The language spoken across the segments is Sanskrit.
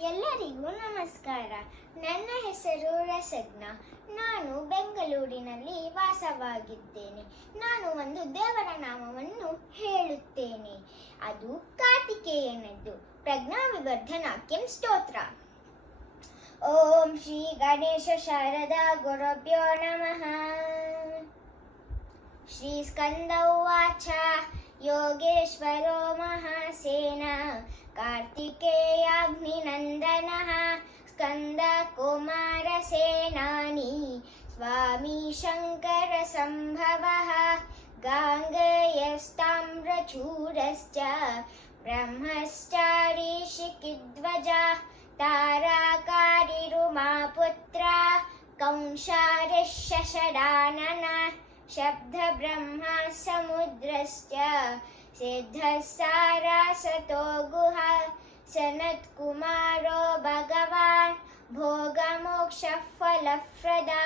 ಎಲ್ಲರಿಗೂ ನಮಸ್ಕಾರ. ನನ್ನ ಹೆಸರು ರಸಜ್ಞ. ನಾನು ಬೆಂಗಳೂರಿನಲ್ಲಿ ವಾಸವಾಗಿದ್ದೇನೆ. ನಾನು ಒಂದು ದೇವರ ನಾಮವನ್ನು ಹೇಳುತ್ತೇನೆ. ಅದು ಕಾರ್ತಿಕೇಯನದ್ದು. ಪ್ರಜ್ಞಾವಿವರ್ಧನಾಖ್ಯಂ ಸ್ತೋತ್ರ. ಓಂ ಶ್ರೀ ಗಣೇಶ ಶಾರದಾ ಗುರುಭ್ಯೋ ನಮಃ. ಶ್ರೀ ಸ್ಕಂದ ಉವಾಚ ಯೋಗೇಶ್ವರೋ ಮಹಾಸೇನ कार्तिकेयाग्निनन्दनः स्कन्दकुमारसेनानी स्वामी शङ्करसम्भवः गाङ्गेयस्ताम्रचूडश्च ब्रह्मश्चारी शिखिध्वजा ताराकारिरुमापुत्रा कंसारिः शषडानन शब्दब्रह्मा समुद्रश्च सिद्धः सारासतो गुहा सनत्कुमारो भगवान् भोगमोक्षः फलप्रदा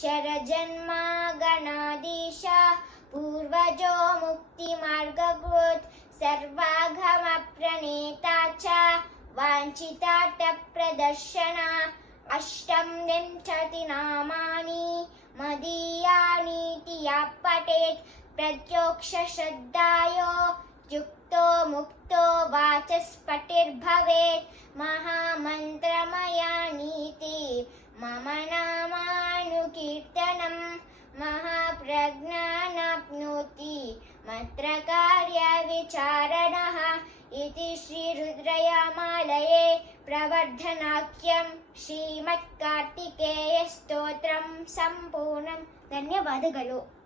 शरजन्मा गणाधीशा पूर्वजो मुक्तिमार्गकृत् सर्वागमप्रणेता च वाञ्छितार्थप्रदर्शना अष्टविंशति नामानि मदीयानीति यः पठेत् प्रत्योक्षश्रद्धायो युक्तो मुक्तो वाचस्पतिर्भवेत् महामन्त्रमया नीति मम नामानुकीर्तनं महाप्रज्ञानाप्नोति मन्त्रकार्यविचारणः इति श्रीरुद्रयामालये प्रवर्धनाख्यं श्रीमत्कार्तिकेयस्तोत्रं संपूर्णं. ಧನ್ಯವಾದಗಳು.